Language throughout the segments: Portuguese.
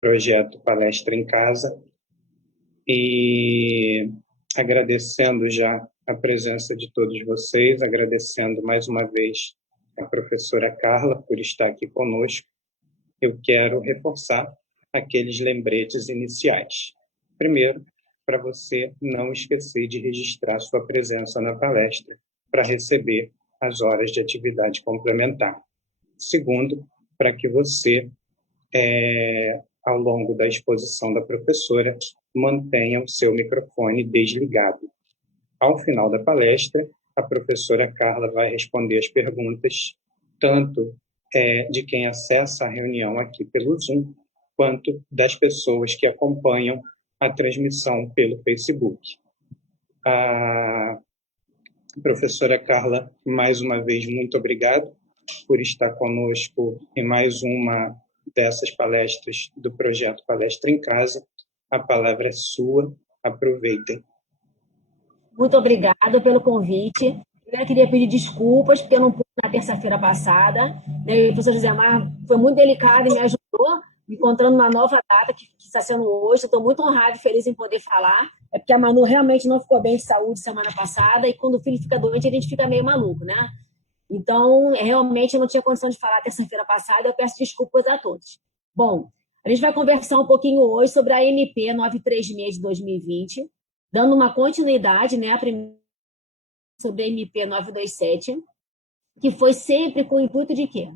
projeto Palestra em Casa e agradecendo já a presença de todos vocês, agradecendo mais uma vez a professora Carla por estar aqui conosco. Eu quero reforçar aqueles lembretes iniciais. Primeiro, para você não esquecer de registrar sua presença na palestra para receber as horas de atividade complementar. Segundo, para que você, ao longo da exposição da professora, mantenha o seu microfone desligado. Ao final da palestra, a professora Carla vai responder as perguntas, tanto de quem acessa a reunião aqui pelo Zoom, quanto das pessoas que acompanham a transmissão pelo Facebook. A professora Carla, mais uma vez, muito obrigado por estar conosco em mais uma dessas palestras do projeto Palestra em Casa. A palavra é sua, aproveitem. Muito obrigada pelo convite. Eu queria pedir desculpas, porque eu não pude na terça-feira passada. O professor José Mar foi muito delicado e me ajudou, me encontrando uma nova data, que está sendo hoje. Estou muito honrada e feliz em poder falar. É porque a Manu realmente não ficou bem de saúde semana passada, e quando o filho fica doente, a gente fica meio maluco, né? Então, realmente, eu não tinha condição de falar terça-feira passada, eu peço desculpas a todos. Bom, a gente vai conversar um pouquinho hoje sobre a MP 936 de 2020, dando uma continuidade, né, sobre a MP 927, que foi sempre com o intuito de quê?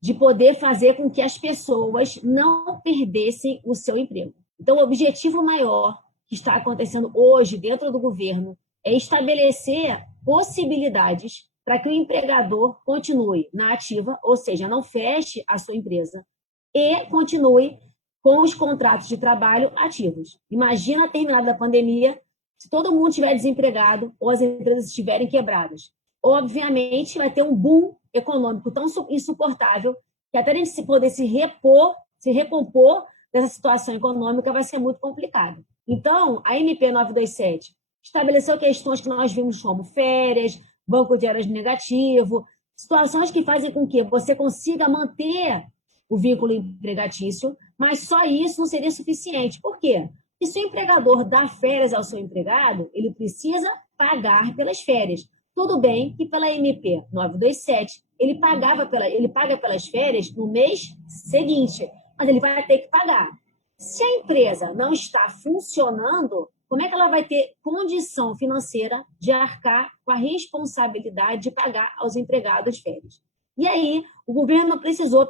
De poder fazer com que as pessoas não perdessem o seu emprego. Então, o objetivo maior que está acontecendo hoje dentro do governo é estabelecer possibilidades para que o empregador continue na ativa, ou seja, não feche a sua empresa, e continue com os contratos de trabalho ativos. Imagina, terminada a pandemia, se todo mundo estiver desempregado ou as empresas estiverem quebradas. Obviamente, vai ter um boom econômico tão insuportável que até a gente poder se recompor dessa situação econômica vai ser muito complicado. Então, a MP 927 estabeleceu questões que nós vimos como férias, banco de horas negativo, situações que fazem com que você consiga manter o vínculo empregatício, mas só isso não seria suficiente. Por quê? E se o empregador dá férias ao seu empregado, ele precisa pagar pelas férias. Tudo bem que pela MP 927, ele paga pelas férias no mês seguinte, mas ele vai ter que pagar. Se a empresa não está funcionando, como é que ela vai ter condição financeira de arcar com a responsabilidade de pagar aos empregados férias? E aí, o governo precisou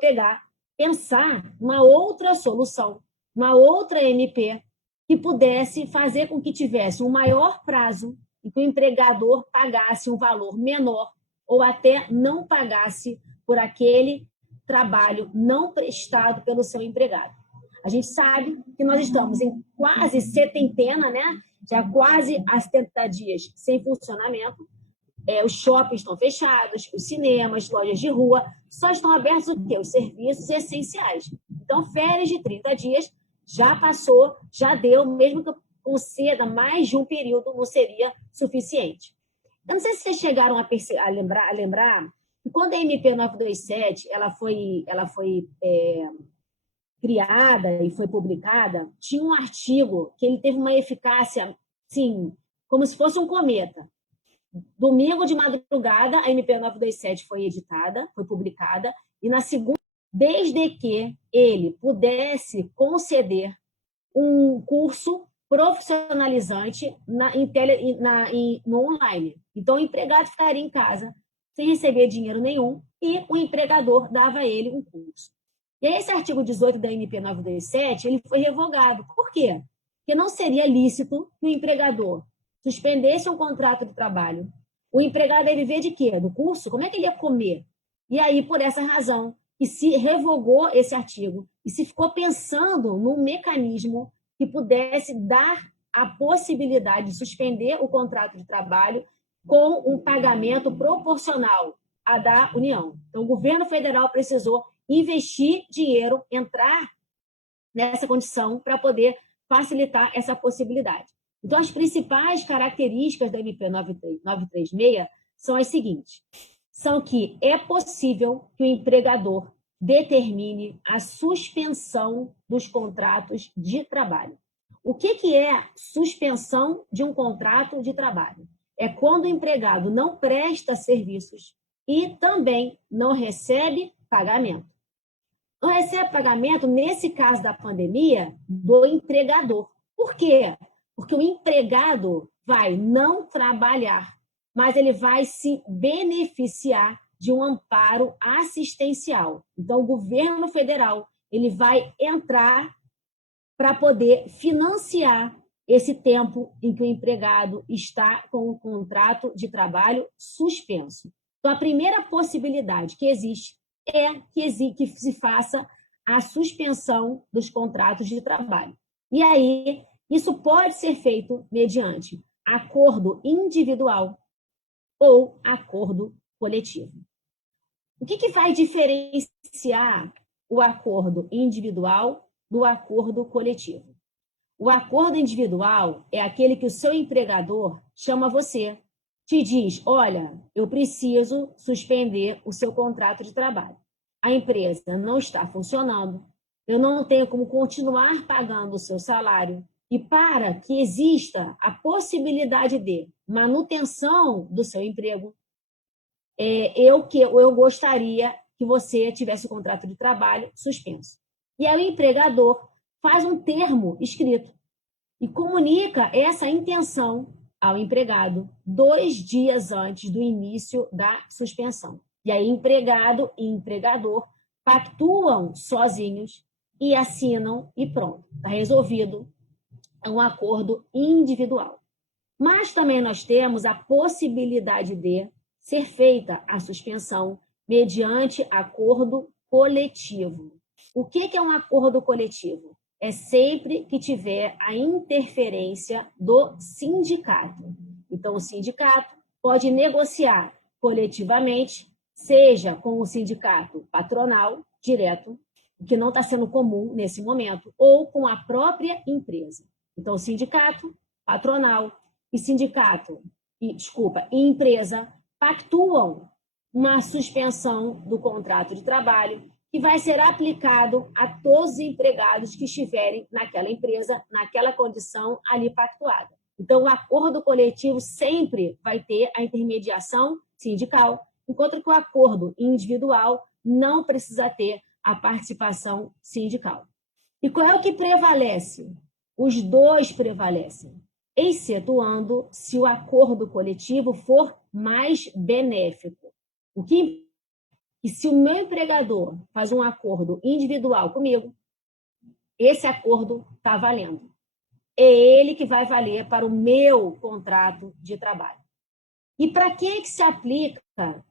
pensar uma outra solução, uma outra MP, que pudesse fazer com que tivesse um maior prazo e que o empregador pagasse um valor menor ou até não pagasse por aquele trabalho não prestado pelo seu empregado. A gente sabe que nós estamos em quase setentena, né? Já quase há 70 dias sem funcionamento. Os shoppings estão fechados, os cinemas, lojas de rua, só estão abertos o quê? Os serviços essenciais. Então, férias de 30 dias já passou, já deu, mesmo que conceda mais de um período, não seria suficiente. Eu não sei se vocês chegaram a lembrar que quando a MP 927 ela foi criada e foi publicada, tinha um artigo que ele teve uma eficácia, assim, como se fosse um cometa. Domingo de madrugada, a MP 927 foi editada, foi publicada, e na segunda, desde que ele pudesse conceder um curso profissionalizante no online. Então, o empregado ficaria em casa sem receber dinheiro nenhum e o empregador dava a ele um curso. E aí, esse artigo 18 da MP 927, ele foi revogado. Por quê? Porque não seria lícito que o empregador suspendesse um contrato de trabalho. O empregado ia viver de quê? Do curso? Como é que ele ia comer? E aí, por essa razão, que se revogou esse artigo e se ficou pensando num mecanismo que pudesse dar a possibilidade de suspender o contrato de trabalho com um pagamento proporcional à da União. Então, o governo federal precisou investir dinheiro, entrar nessa condição para poder facilitar essa possibilidade. Então, as principais características da MP 936 são as seguintes. São que é possível que o empregador determine a suspensão dos contratos de trabalho. O que é suspensão de um contrato de trabalho? É quando o empregado não presta serviços e também não recebe pagamento. Não recebe pagamento, nesse caso da pandemia, do empregador. Por quê? Porque o empregado vai não trabalhar, mas ele vai se beneficiar de um amparo assistencial. Então, o governo federal ele vai entrar para poder financiar esse tempo em que o empregado está com o contrato de trabalho suspenso. Então, a primeira possibilidade que existe é que se faça a suspensão dos contratos de trabalho. E aí, isso pode ser feito mediante acordo individual ou acordo coletivo. O que vai diferenciar o acordo individual do acordo coletivo? O acordo individual é aquele que o seu empregador chama você, te diz, olha, eu preciso suspender o seu contrato de trabalho. A empresa não está funcionando, eu não tenho como continuar pagando o seu salário. E para que exista a possibilidade de manutenção do seu emprego, eu gostaria que você tivesse o contrato de trabalho suspenso. E aí o empregador faz um termo escrito e comunica essa intenção ao empregado 2 dias antes do início da suspensão. E aí empregado e empregador pactuam sozinhos e assinam e pronto, está resolvido. É um acordo individual. Mas também nós temos a possibilidade de ser feita a suspensão mediante acordo coletivo. O que é um acordo coletivo? É sempre que tiver a interferência do sindicato. Então, o sindicato pode negociar coletivamente, seja com o sindicato patronal, direto, o que não está sendo comum nesse momento, ou com a própria empresa. Então, sindicato, patronal e empresa pactuam uma suspensão do contrato de trabalho que vai ser aplicado a todos os empregados que estiverem naquela empresa, naquela condição ali pactuada. Então, o acordo coletivo sempre vai ter a intermediação sindical, enquanto que o acordo individual não precisa ter a participação sindical. E qual é o que prevalece? Os dois prevalecem, excetuando se o acordo coletivo for mais benéfico. E se o meu empregador faz um acordo individual comigo, esse acordo está valendo. É ele que vai valer para o meu contrato de trabalho. E para quem é que se aplica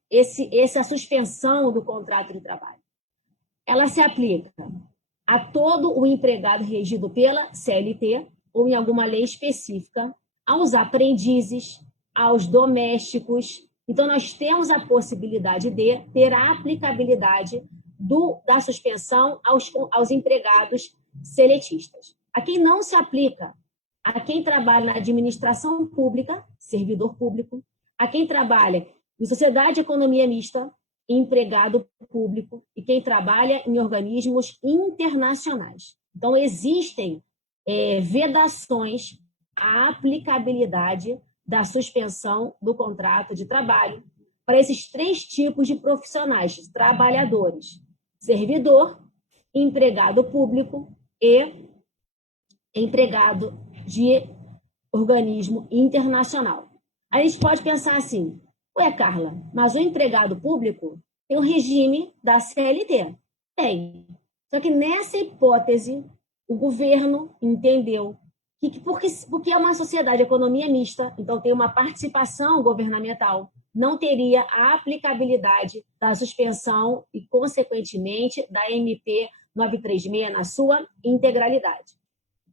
essa suspensão do contrato de trabalho? Ela se aplica a todo o empregado regido pela CLT ou em alguma lei específica, aos aprendizes, aos domésticos. Então, nós temos a possibilidade de ter a aplicabilidade da suspensão aos empregados seletistas. A quem não se aplica, a quem trabalha na administração pública, servidor público, a quem trabalha em sociedade de economia mista, empregado público, e quem trabalha em organismos internacionais. Então, existem vedações à aplicabilidade da suspensão do contrato de trabalho para esses 3 tipos de profissionais, trabalhadores: servidor, empregado público e empregado de organismo internacional. A gente pode pensar assim, ué, Carla, mas o empregado público tem o regime da CLT. Tem. Só que nessa hipótese, o governo entendeu que porque é uma sociedade de economia mista, então tem uma participação governamental, não teria a aplicabilidade da suspensão e, consequentemente, da MP 936 na sua integralidade.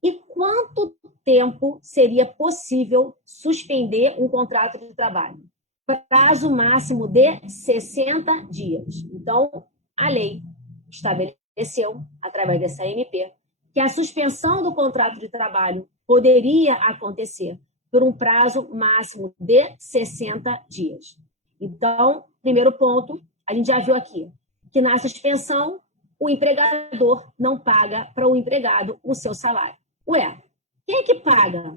E quanto tempo seria possível suspender um contrato de trabalho? Prazo máximo de 60 dias. Então, a lei estabeleceu, através dessa MP, que a suspensão do contrato de trabalho poderia acontecer por um prazo máximo de 60 dias. Então, primeiro ponto, a gente já viu aqui, que na suspensão o empregador não paga para o empregado o seu salário. Ué, quem é que paga?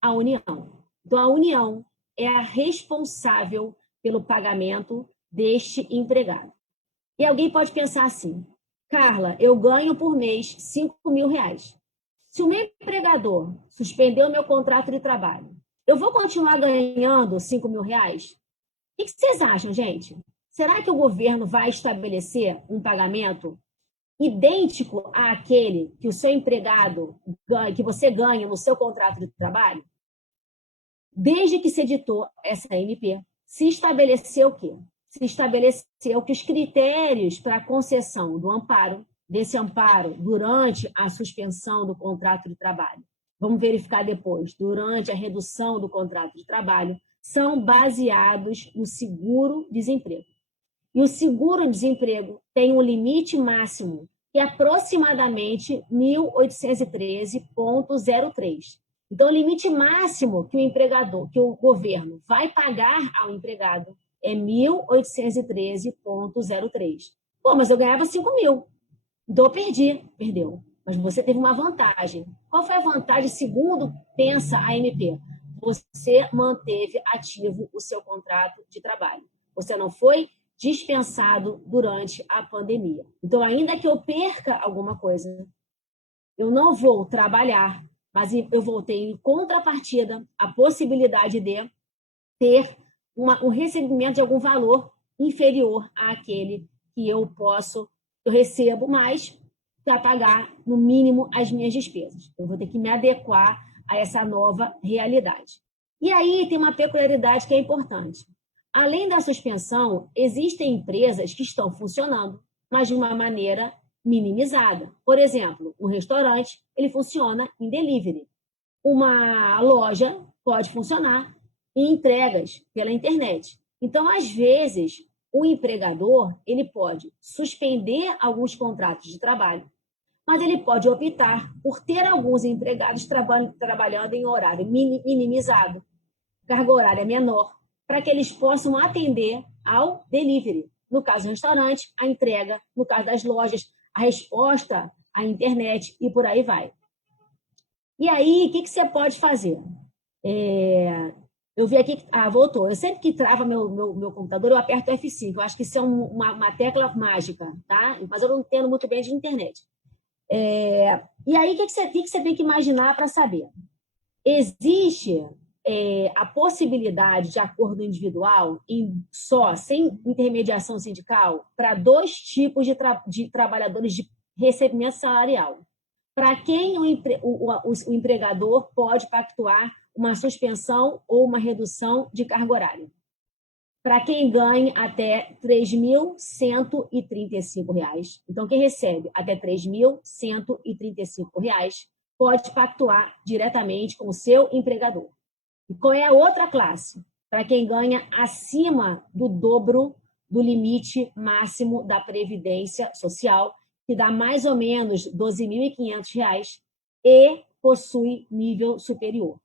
A União. Então, a União é a responsável pelo pagamento deste empregado. E alguém pode pensar assim, Carla, eu ganho por mês R$ 5.000. Se o meu empregador suspender o meu contrato de trabalho, eu vou continuar ganhando R$ 5.000? O que vocês acham, gente? Será que o governo vai estabelecer um pagamento idêntico àquele que o seu empregado, que você ganha no seu contrato de trabalho? Desde que se editou essa MP, se estabeleceu o quê? Se estabeleceu que os critérios para a concessão do amparo, desse amparo durante a suspensão do contrato de trabalho, vamos verificar depois, durante a redução do contrato de trabalho, são baseados no seguro-desemprego. E o seguro-desemprego tem um limite máximo, que é aproximadamente 1.813,03. Então, o limite máximo que o empregador, que o governo vai pagar ao empregado é 1.813,03. Pô, mas eu ganhava 5.000. Então, perdeu. Mas você teve uma vantagem. Qual foi a vantagem, segundo pensa a MP? Você manteve ativo o seu contrato de trabalho. Você não foi dispensado durante a pandemia. Então, ainda que eu perca alguma coisa, eu não vou trabalhar, mas eu vou ter em contrapartida a possibilidade de ter um recebimento de algum valor inferior àquele que eu recebo mais para pagar, no mínimo, as minhas despesas. Eu vou ter que me adequar a essa nova realidade. E aí tem uma peculiaridade que é importante. Além da suspensão, existem empresas que estão funcionando, mas de uma maneira minimizada. Por exemplo, um restaurante, ele funciona em delivery. Uma loja pode funcionar em entregas pela internet. Então, às vezes, o empregador, ele pode suspender alguns contratos de trabalho, mas ele pode optar por ter alguns empregados trabalhando em horário minimizado, carga horária menor, para que eles possam atender ao delivery. No caso do restaurante, a entrega. No caso das lojas, a resposta à internet e por aí vai. E aí, o que você pode fazer? Eu vi aqui, voltou. Eu sempre que trava meu computador, eu aperto F5. Eu acho que isso é uma tecla mágica, tá? Mas eu não entendo muito bem de internet. E aí, o que você tem que imaginar para saber? Existe a possibilidade de acordo individual, sem intermediação sindical, para dois tipos de trabalhadores de recebimento salarial. Para quem o empregador pode pactuar uma suspensão ou uma redução de carga horária. Para quem ganha até R$ 3.135. Então, quem recebe até R$ 3.135 pode pactuar diretamente com o seu empregador. E qual é a outra classe? Para quem ganha acima do dobro do limite máximo da Previdência Social, que dá mais ou menos R$ 12.500 e possui nível superior.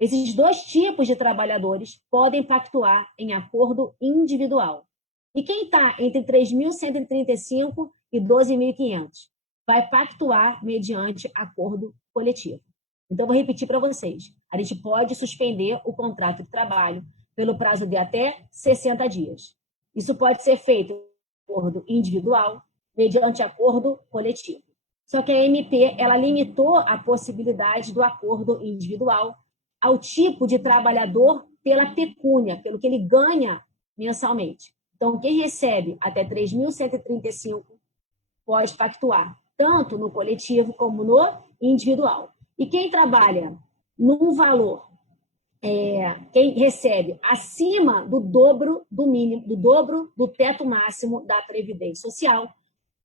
Esses dois tipos de trabalhadores podem pactuar em acordo individual. E quem está entre 3.135 e 12.500 vai pactuar mediante acordo coletivo. Então, vou repetir para vocês. A gente pode suspender o contrato de trabalho pelo prazo de até 60 dias. Isso pode ser feito em acordo individual, mediante acordo coletivo. Só que a MP, ela limitou a possibilidade do acordo individual ao tipo de trabalhador pela pecúnia, pelo que ele ganha mensalmente. Então, quem recebe até 3.135 pode pactuar, tanto no coletivo como no individual. E quem trabalha num valor, quem recebe acima do dobro do mínimo, do dobro do teto máximo da Previdência Social,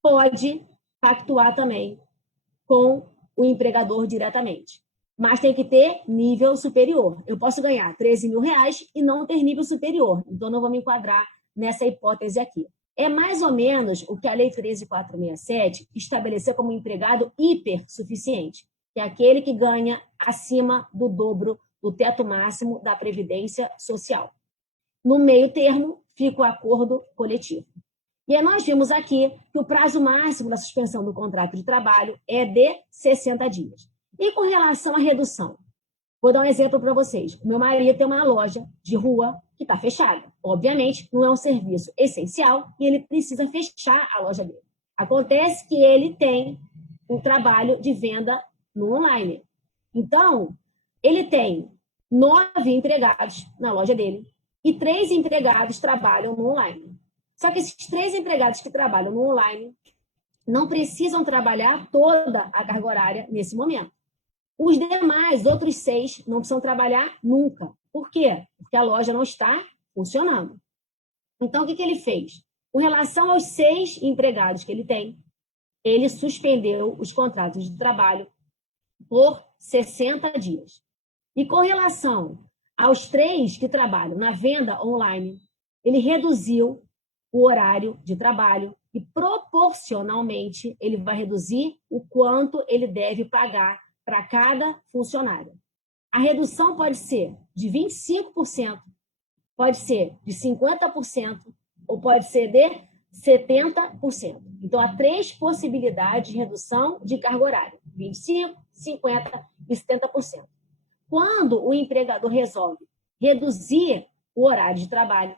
pode pactuar também com o empregador diretamente. Mas tem que ter nível superior. Eu posso ganhar R$ 13.000 e não ter nível superior. Então, não vou me enquadrar nessa hipótese aqui. É mais ou menos o que a Lei 13.467 estabeleceu como empregado hipersuficiente, que é aquele que ganha acima do dobro do teto máximo da Previdência Social. No meio termo, fica o acordo coletivo. E aí nós vimos aqui que o prazo máximo da suspensão do contrato de trabalho é de 60 dias. E com relação à redução? Vou dar um exemplo para vocês. O meu marido tem uma loja de rua que está fechada. Obviamente, não é um serviço essencial e ele precisa fechar a loja dele. Acontece que ele tem um trabalho de venda no online. Então, ele tem 9 empregados na loja dele e 3 empregados trabalham no online. Só que esses 3 empregados que trabalham no online não precisam trabalhar toda a carga horária nesse momento. Os demais, outros 6, não precisam trabalhar nunca. Por quê? Porque a loja não está funcionando. Então, o que ele fez? Com relação aos 6 empregados que ele tem, ele suspendeu os contratos de trabalho por 60 dias. E com relação aos 3 que trabalham na venda online, ele reduziu o horário de trabalho e, proporcionalmente, ele vai reduzir o quanto ele deve pagar para cada funcionário. A redução pode ser de 25%, pode ser de 50% ou pode ser de 70%. Então, há 3 possibilidades de redução de carga horária: 25%, 50% e 70%. Quando o empregador resolve reduzir o horário de trabalho,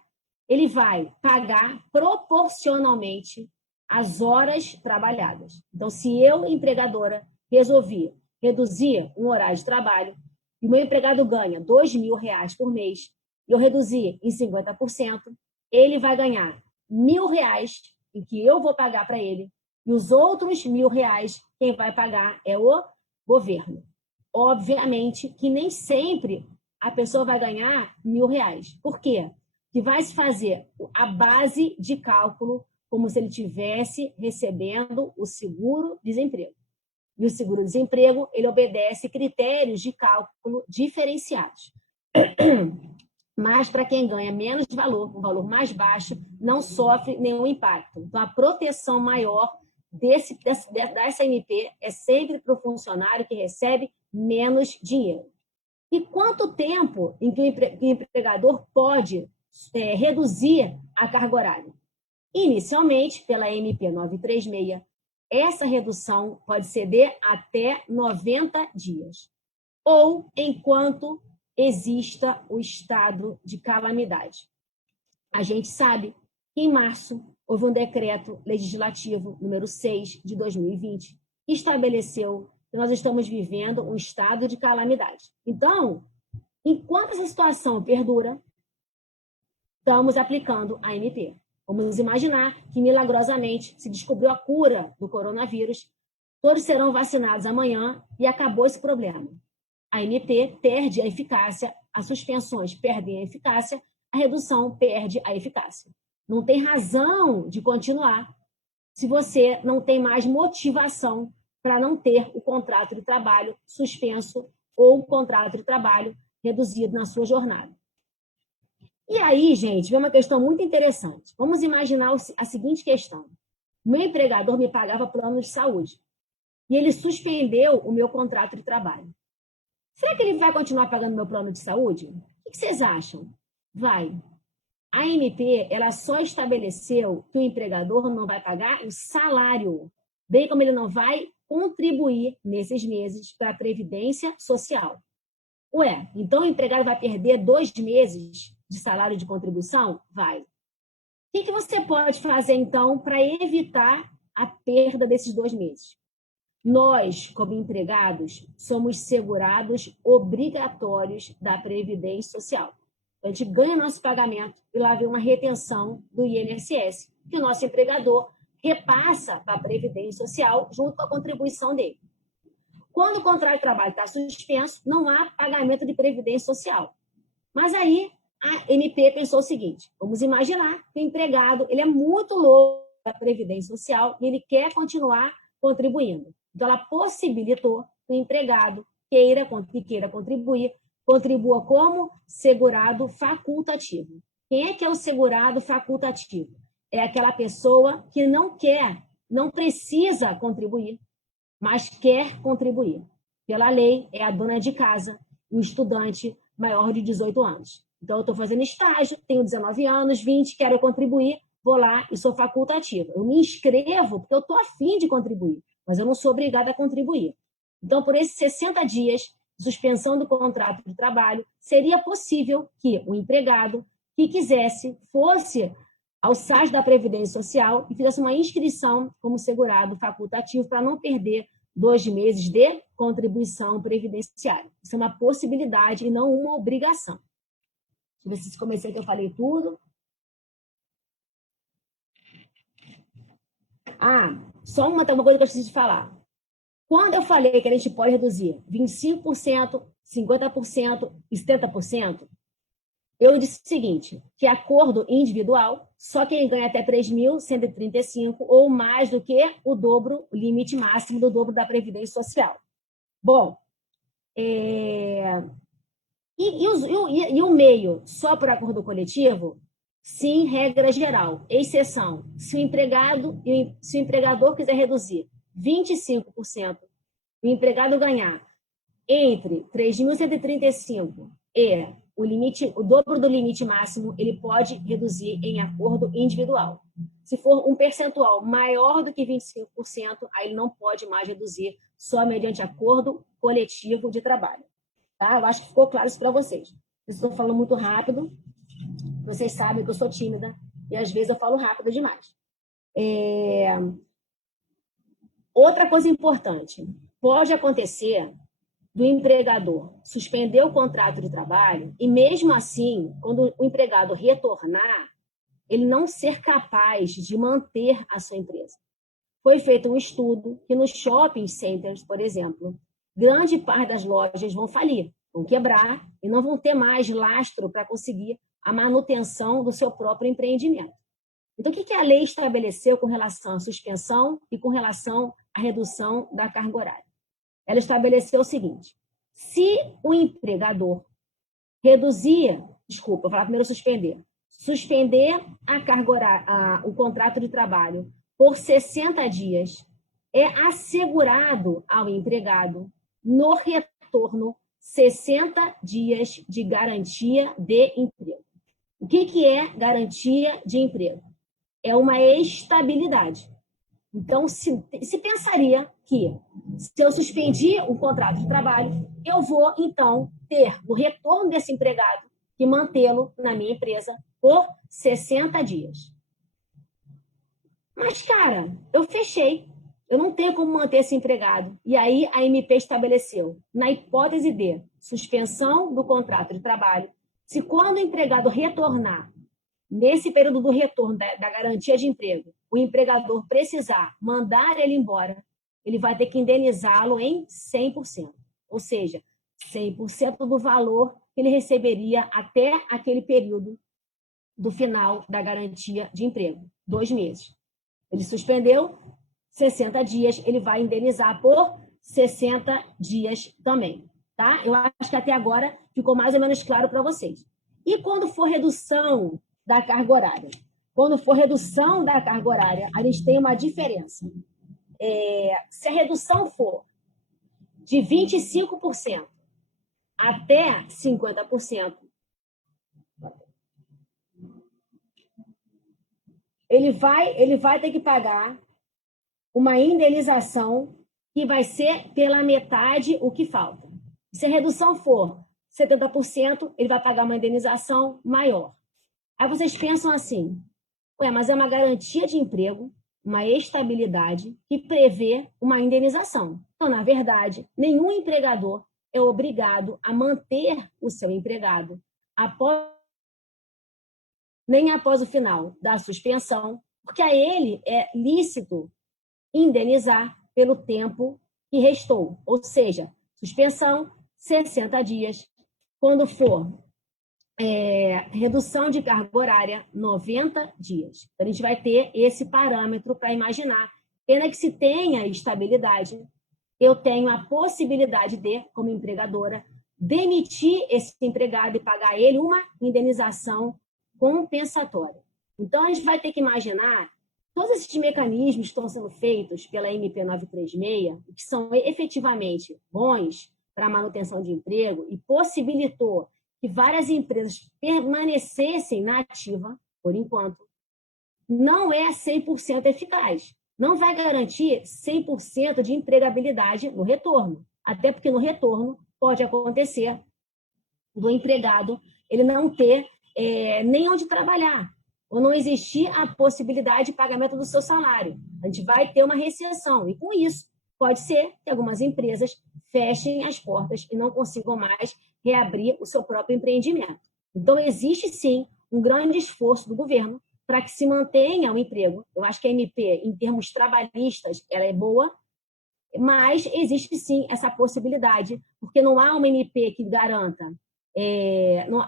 ele vai pagar proporcionalmente as horas trabalhadas. Então, se eu, empregadora, resolvi reduzir um horário de trabalho e o meu empregado ganha R$2.000 por mês e eu reduzir em 50%, ele vai ganhar R$1.000 em que eu vou pagar para ele e os outros R$1.000 quem vai pagar é o governo. Obviamente que nem sempre a pessoa vai ganhar R$1.000. Por quê? Que vai se fazer a base de cálculo como se ele tivesse recebendo o seguro-desemprego. E o seguro-desemprego, ele obedece critérios de cálculo diferenciados. Mas para quem ganha menos valor, um valor mais baixo, não sofre nenhum impacto. Então, a proteção maior dessa MP é sempre para o funcionário que recebe menos dinheiro. E quanto tempo em que o empregador pode reduzir a carga horária? Inicialmente, pela MP 936, essa redução pode ser de até 90 dias, ou enquanto exista o estado de calamidade. A gente sabe que em março houve um decreto legislativo número 6 de 2020 que estabeleceu que nós estamos vivendo um estado de calamidade. Então, enquanto essa situação perdura, estamos aplicando a MP. Vamos imaginar que, milagrosamente, se descobriu a cura do coronavírus, todos serão vacinados amanhã e acabou esse problema. A MP perde a eficácia, as suspensões perdem a eficácia, a redução perde a eficácia. Não tem razão de continuar se você não tem mais motivação para não ter o contrato de trabalho suspenso ou o contrato de trabalho reduzido na sua jornada. E aí, gente, vem uma questão muito interessante. Vamos imaginar a seguinte questão. Meu empregador me pagava plano de saúde e ele suspendeu o meu contrato de trabalho. Será que ele vai continuar pagando meu plano de saúde? O que vocês acham? Vai. A MP, ela só estabeleceu que o empregador não vai pagar o salário, bem como ele não vai contribuir nesses meses para a Previdência Social. Ué, então o empregado vai perder 2 meses de salário de contribuição? Vai. O que você pode fazer, então, para evitar a perda desses 2 meses? Nós, como empregados, somos segurados obrigatórios da Previdência Social. A gente ganha nosso pagamento e lá vem uma retenção do INSS, que o nosso empregador repassa para a Previdência Social junto com a contribuição dele. Quando o contrato de trabalho está suspenso, não há pagamento de Previdência Social. Mas aí a MP pensou o seguinte: vamos imaginar que o empregado ele é muito louco da Previdência Social e ele quer continuar contribuindo. Então, ela possibilitou que o empregado que queira contribuir, contribua como segurado facultativo. Quem é que é o segurado facultativo? É aquela pessoa que não quer, não precisa contribuir, mas quer contribuir. Pela lei, é a dona de casa e o estudante maior de 18 anos. Então, eu estou fazendo estágio, tenho 19 anos, 20, quero contribuir, vou lá e sou facultativa. Eu me inscrevo porque eu estou a fim de contribuir, mas eu não sou obrigada a contribuir. Então, por esses 60 dias de suspensão do contrato de trabalho, seria possível que o empregado que quisesse fosse ao site da Previdência Social e fizesse uma inscrição como segurado facultativo para não perder 2 meses de contribuição previdenciária. Isso é uma possibilidade e não uma obrigação. Deixa eu ver se comecei que eu falei tudo. Só uma coisa que eu preciso falar. Quando eu falei que a gente pode reduzir 25%, 50% e 70%, eu disse o seguinte, que acordo individual, só quem ganha até 3.135 ou mais do que o dobro, o limite máximo do dobro da Previdência Social. Bom, e o meio só por acordo coletivo? Sim, regra geral. Exceção, se o empregador quiser reduzir 25%, o empregado ganhar entre 3.135 e o dobro do limite máximo, ele pode reduzir em acordo individual. Se for um percentual maior do que 25%, aí ele não pode mais reduzir só mediante acordo coletivo de trabalho. Tá? Eu acho que ficou claro isso para vocês. Estou falando muito rápido, vocês sabem que eu sou tímida e às vezes eu falo rápido demais. Outra coisa importante, pode acontecer do empregador suspender o contrato de trabalho e, mesmo assim, quando o empregado retornar, ele não ser capaz de manter a sua empresa. Foi feito um estudo que nos shopping centers, por exemplo, grande parte das lojas vão falir, vão quebrar e não vão ter mais lastro para conseguir a manutenção do seu próprio empreendimento. Então, o que a lei estabeleceu com relação à suspensão e com relação à redução da carga horária? Ela estabeleceu o seguinte, se o empregador vou falar primeiro suspender a carga horária, o contrato de trabalho por 60 dias, é assegurado ao empregado, no retorno, 60 dias de garantia de emprego. O que é garantia de emprego? É uma estabilidade. Então, se pensaria que, se eu suspendi o contrato de trabalho, eu vou, então, ter o retorno desse empregado e mantê-lo na minha empresa por 60 dias. Mas, cara, eu fechei. Eu não tenho como manter esse empregado. E aí, a MP estabeleceu, na hipótese de suspensão do contrato de trabalho, se quando o empregado retornar, nesse período do retorno da garantia de emprego, o empregador precisar mandar ele embora, ele vai ter que indenizá-lo em 100%. Ou seja, 100% do valor que ele receberia até aquele período do final da garantia de emprego, 2 meses. Ele suspendeu 60 dias, ele vai indenizar por 60 dias também. Tá? Eu acho que até agora ficou mais ou menos claro para vocês. E quando for redução da carga horária? Quando for redução da carga horária, a gente tem uma diferença. Se a redução for de 25% até 50%, ele vai ter que pagar uma indenização que vai ser pela metade o que falta. Se a redução for 70%, ele vai pagar uma indenização maior. Aí vocês pensam assim, mas é uma garantia de emprego, uma estabilidade que prevê uma indenização. Então, na verdade, nenhum empregador é obrigado a manter o seu empregado nem após o final da suspensão, porque a ele é lícito indenizar pelo tempo que restou. Ou seja, suspensão, 60 dias. Quando for redução de carga horária, 90 dias. Então, a gente vai ter esse parâmetro para imaginar. Pena que se tenha estabilidade, eu tenho a possibilidade de, como empregadora, demitir esse empregado e pagar a ele uma indenização compensatória. Então, a gente vai ter que imaginar todos esses mecanismos que estão sendo feitos pela MP 936, que são efetivamente bons para a manutenção de emprego e possibilitou que várias empresas permanecessem na ativa, por enquanto, não é 100% eficaz. Não vai garantir 100% de empregabilidade no retorno. Até porque no retorno pode acontecer do empregado ele não ter nem onde trabalhar, ou não existir a possibilidade de pagamento do seu salário. A gente vai ter uma recessão, e com isso pode ser que algumas empresas fechem as portas e não consigam mais reabrir o seu próprio empreendimento. Então, existe sim um grande esforço do governo para que se mantenha o emprego. Eu acho que a MP, em termos trabalhistas, ela é boa, mas existe sim essa possibilidade, porque não há uma MP que garanta,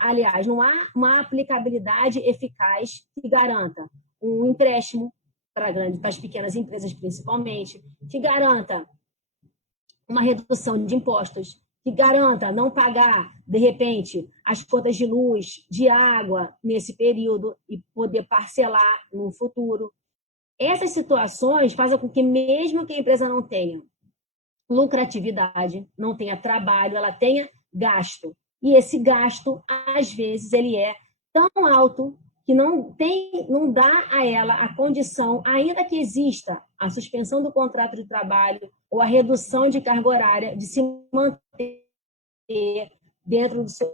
aliás, não há uma aplicabilidade eficaz que garanta um empréstimo para as pequenas empresas, principalmente, que garanta uma redução de impostos, que garanta não pagar, de repente, as contas de luz, de água nesse período e poder parcelar no futuro. Essas situações fazem com que, mesmo que a empresa não tenha lucratividade, não tenha trabalho, ela tenha gasto. E esse gasto, às vezes, ele é tão alto que não dá a ela a condição, ainda que exista a suspensão do contrato de trabalho ou a redução de carga horária, de se manter dentro do seu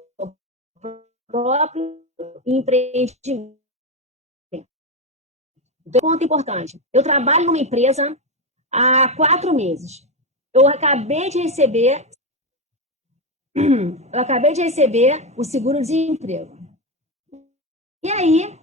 próprio empreendimento. Então, ponto importante. Eu trabalho numa empresa há 4 meses. Eu acabei de receber o seguro-desemprego. E aí,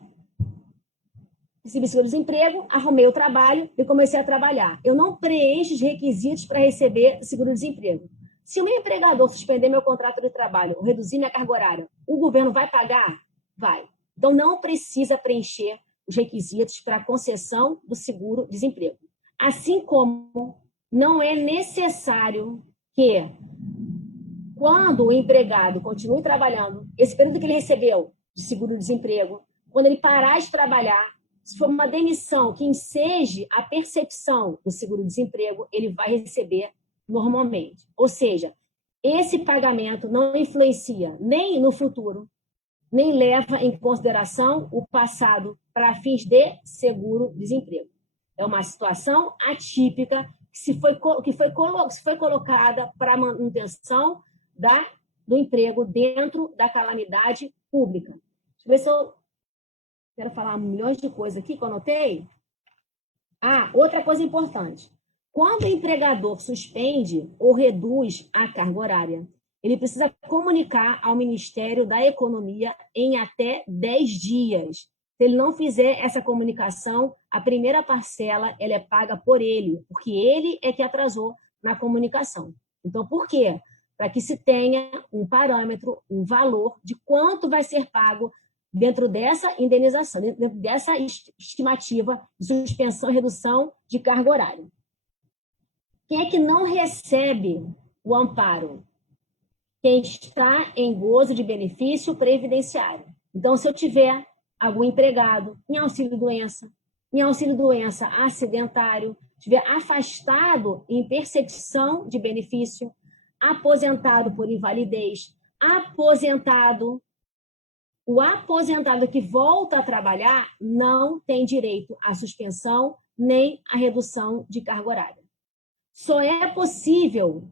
recebi o seguro-desemprego, arrumei o trabalho e comecei a trabalhar. Eu não preencho os requisitos para receber o seguro-desemprego. Se o meu empregador suspender meu contrato de trabalho ou reduzir minha carga horária, o governo vai pagar? Vai. Então, não precisa preencher os requisitos para a concessão do seguro-desemprego. Assim como não é necessário que, quando o empregado continue trabalhando, esse período que ele recebeu de seguro-desemprego, quando ele parar de trabalhar, se for uma demissão que enseje a percepção do seguro-desemprego, ele vai receber normalmente. Ou seja, esse pagamento não influencia nem no futuro, nem leva em consideração o passado para fins de seguro-desemprego. É uma situação atípica que foi colocada para a manutenção do emprego dentro da calamidade pública. Deixa eu ver se eu quero falar milhões de coisas aqui que eu anotei. Outra coisa importante. Quando o empregador suspende ou reduz a carga horária, ele precisa comunicar ao Ministério da Economia em até 10 dias. Se ele não fizer essa comunicação, a primeira parcela ela é paga por ele, porque ele é que atrasou na comunicação. Então, por quê? Para que se tenha um parâmetro, um valor de quanto vai ser pago dentro dessa indenização, dentro dessa estimativa de suspensão e redução de carga horária. Quem é que não recebe o amparo? Quem está em gozo de benefício previdenciário. Então, se eu tiver algum empregado em auxílio-doença acidentário, estiver afastado em percepção de benefício, aposentado por invalidez, o aposentado que volta a trabalhar não tem direito à suspensão nem à redução de carga horária. Só é possível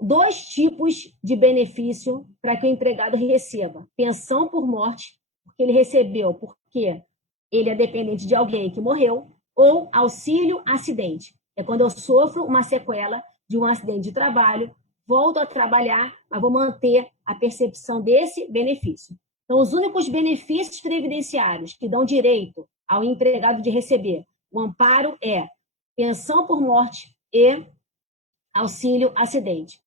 2 tipos de benefício para que o empregado receba: pensão por morte, porque ele recebeu porque ele é dependente de alguém que morreu, ou auxílio acidente. É quando eu sofro uma sequela de um acidente de trabalho, volto a trabalhar, mas vou manter a percepção desse benefício. Então, os únicos benefícios previdenciários que dão direito ao empregado de receber o amparo é pensão por morte e auxílio acidente.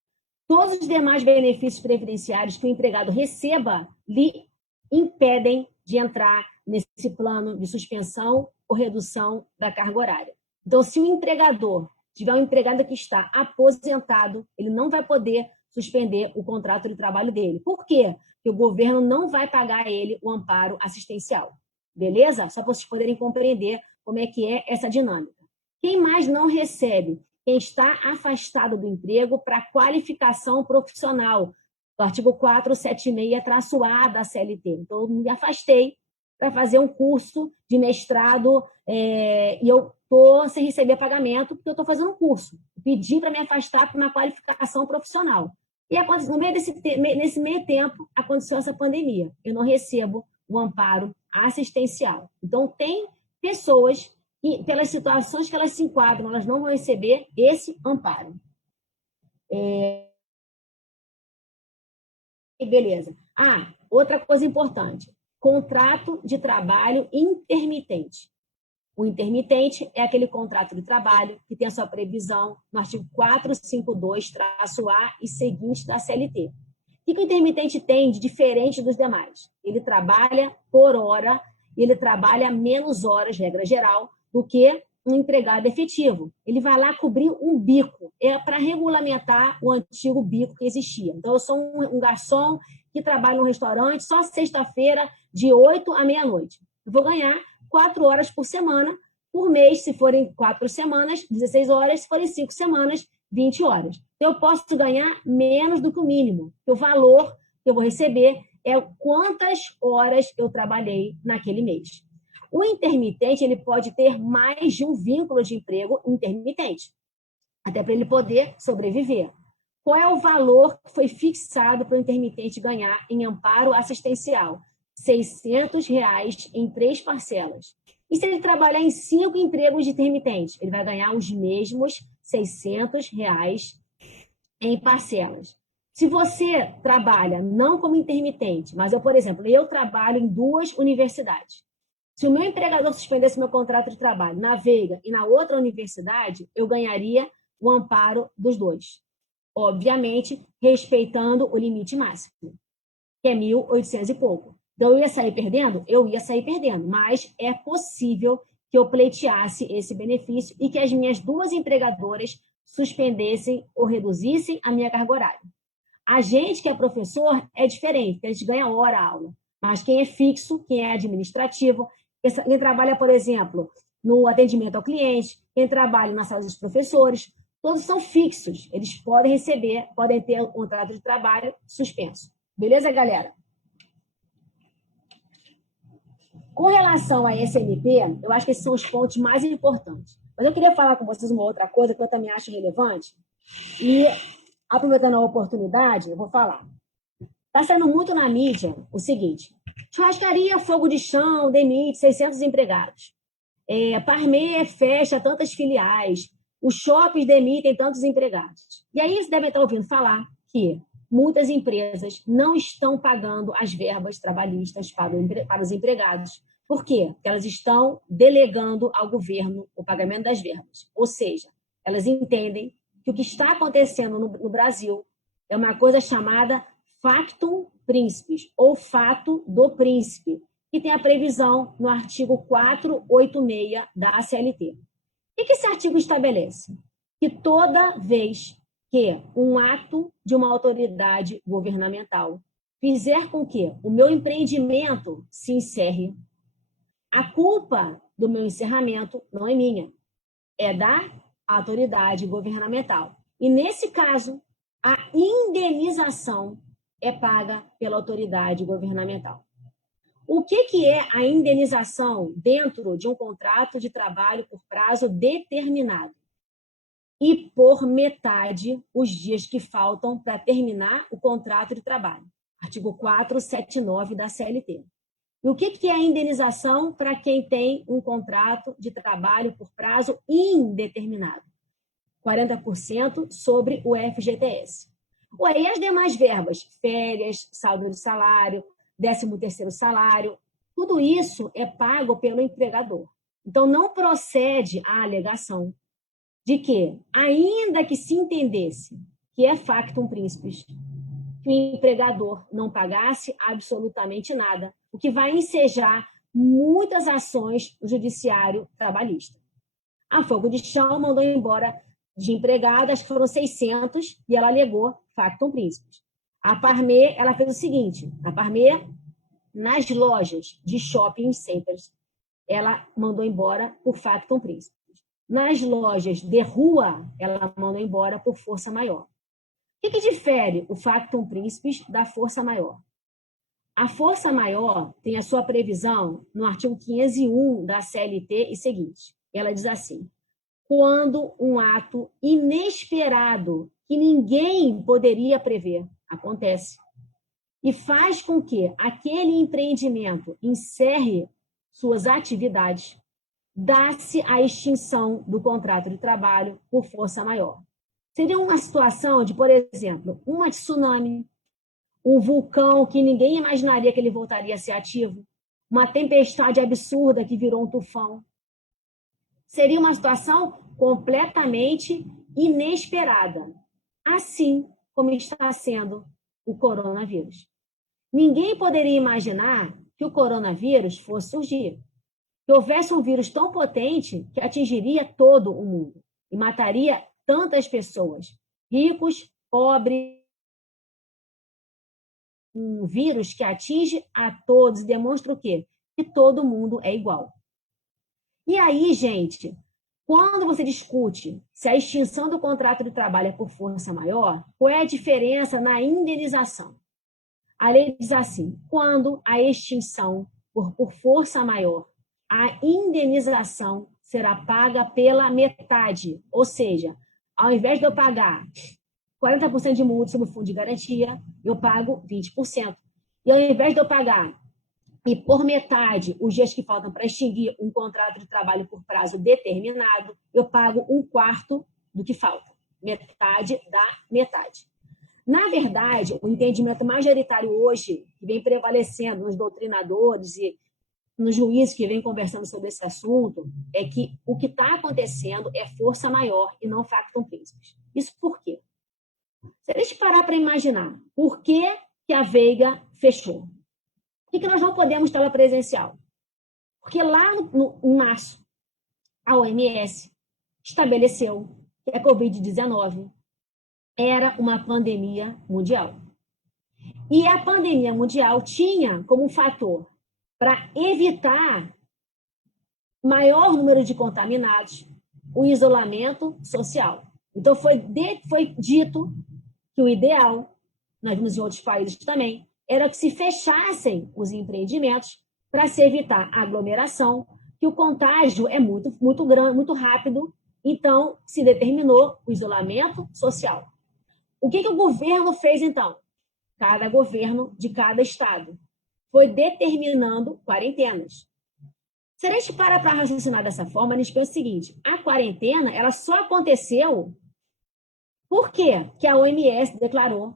Todos os demais benefícios previdenciários que o empregado receba lhe impedem de entrar nesse plano de suspensão ou redução da carga horária. Então, se o empregador tiver um empregado que está aposentado, ele não vai poder suspender o contrato de trabalho dele. Por quê? Porque o governo não vai pagar a ele o amparo assistencial. Beleza? Só para vocês poderem compreender como é que é essa dinâmica. Quem mais não recebe? Quem está afastado do emprego para qualificação profissional, do artigo 476-A da CLT. Então, eu me afastei para fazer um curso de mestrado e eu estou sem receber pagamento porque eu estou fazendo um curso. Pedi para me afastar para uma qualificação profissional. E no meio nesse meio tempo, aconteceu essa pandemia. Eu não recebo o amparo assistencial. Então, tem pessoas que, pelas situações que elas se enquadram, elas não vão receber esse amparo. Beleza. Outra coisa importante. Contrato de trabalho intermitente. O intermitente é aquele contrato de trabalho que tem a sua previsão no artigo 452-A e seguinte da CLT. O que o intermitente tem de diferente dos demais? Ele trabalha por hora, ele trabalha menos horas, regra geral, do que um empregado efetivo. Ele vai lá cobrir um bico. É para regulamentar o antigo bico que existia. Então, eu sou um garçom que trabalha num restaurante só sexta-feira, de 8 à meia-noite. Eu vou ganhar 4 horas por semana, por mês, se forem 4 semanas, 16 horas, se forem 5 semanas, 20 horas. Então, eu posso ganhar menos do que o mínimo. O valor que eu vou receber é quantas horas eu trabalhei naquele mês. O intermitente, ele pode ter mais de um vínculo de emprego intermitente, até para ele poder sobreviver. Qual é o valor que foi fixado para o intermitente ganhar em amparo assistencial? R$ 600 em 3 parcelas. E se ele trabalhar em 5 empregos de intermitente? Ele vai ganhar os mesmos R$ 600 em parcelas. Se você trabalha não como intermitente, mas por exemplo, eu trabalho em 2 universidades. Se o meu empregador suspendesse meu contrato de trabalho na Veiga e na outra universidade, eu ganharia o amparo dos 2. Obviamente, respeitando o limite máximo, que é 1.800 e pouco. Então, eu ia sair perdendo? Eu ia sair perdendo, mas é possível que eu pleiteasse esse benefício e que as minhas 2 empregadoras suspendessem ou reduzissem a minha carga horária. A gente que é professor é diferente, porque a gente ganha hora a aula. Mas quem é fixo, quem é administrativo, quem trabalha, por exemplo, no atendimento ao cliente, quem trabalha na sala dos professores, todos são fixos. Eles podem receber, podem ter um contrato de trabalho suspenso. Beleza, galera? Com relação à SMP, eu acho que esses são os pontos mais importantes. Mas eu queria falar com vocês uma outra coisa que eu também acho relevante. E, aproveitando a oportunidade, eu vou falar. Está saindo muito na mídia o seguinte: churrascaria, fogo de chão, demite 600 empregados. Parmê fecha tantas filiais. Os shoppings demitem tantos empregados. E aí vocês devem estar ouvindo falar que muitas empresas não estão pagando as verbas trabalhistas para os empregados. Por quê? Porque elas estão delegando ao governo o pagamento das verbas. Ou seja, elas entendem que o que está acontecendo no Brasil é uma coisa chamada factum príncipes, ou fato do príncipe, que tem a previsão no artigo 486 da CLT. O que esse artigo estabelece? Que toda vez que um ato de uma autoridade governamental fizer com que o meu empreendimento se encerre, a culpa do meu encerramento não é minha, é da autoridade governamental. E, nesse caso, a indenização é paga pela autoridade governamental. O que é a indenização dentro de um contrato de trabalho por prazo determinado? E por metade os dias que faltam para terminar o contrato de trabalho. Artigo 479 da CLT. E o que é a indenização para quem tem um contrato de trabalho por prazo indeterminado? 40% sobre o FGTS. E as demais verbas? Férias, saldo de salário, 13º salário, tudo isso é pago pelo empregador. Então, não procede a alegação de que, ainda que se entendesse que é factum príncipes, que o empregador não pagasse absolutamente nada, o que vai ensejar muitas ações no judiciário trabalhista. A Fogo de Chão mandou embora de empregadas, que foram 600, e ela alegou factum príncipes. A Parmê, ela fez o seguinte: a Parmê, nas lojas de shopping centers, ela mandou embora por factum príncipes. Nas lojas de rua, ela mandou embora por força maior. O que difere o factum príncipes da força maior? A força maior tem a sua previsão no artigo 501 da CLT e seguinte. Ela diz assim: quando um ato inesperado que ninguém poderia prever acontece e faz com que aquele empreendimento encerre suas atividades, dá-se a extinção do contrato de trabalho por força maior. Seria uma situação de, por exemplo, uma tsunami, um vulcão que ninguém imaginaria que ele voltaria a ser ativo, uma tempestade absurda que virou um tufão. Seria uma situação completamente inesperada, assim como está sendo o coronavírus. Ninguém poderia imaginar que o coronavírus fosse surgir, que houvesse um vírus tão potente que atingiria todo o mundo e mataria tantas pessoas, ricos, pobres. Um vírus que atinge a todos e demonstra o quê? Que todo mundo é igual. E aí, gente, quando você discute se a extinção do contrato de trabalho é por força maior, qual é a diferença na indenização? A lei diz assim: quando a extinção por força maior, a indenização será paga pela metade. Ou seja, ao invés de eu pagar 40% de multa sobre o fundo de garantia, eu pago 20%. E ao invés de eu pagar e por metade os dias que faltam para extinguir um contrato de trabalho por prazo determinado, eu pago 1/4 do que falta. Metade da metade. Na verdade, o entendimento majoritário hoje, que vem prevalecendo nos doutrinadores e nos juízes que vêm conversando sobre esse assunto, é que o que está acontecendo é força maior e não factum principis. Isso por quê? Se a gente parar para imaginar por que a Veiga fechou, por que nós não podemos ter ela presencial? Porque lá em março, a OMS estabeleceu que a Covid-19 era uma pandemia mundial. E a pandemia mundial tinha como fator para evitar maior número de contaminados o isolamento social. Então, foi dito que o ideal, nós vimos em outros países também, era que se fechassem os empreendimentos para se evitar a aglomeração, que o contágio é muito grande, muito rápido, então se determinou o isolamento social. O que o governo fez, então? Cada governo de cada estado foi determinando quarentenas. Se a gente para raciocinar dessa forma, a gente pensa o seguinte: a quarentena ela só aconteceu por quê? Que a OMS declarou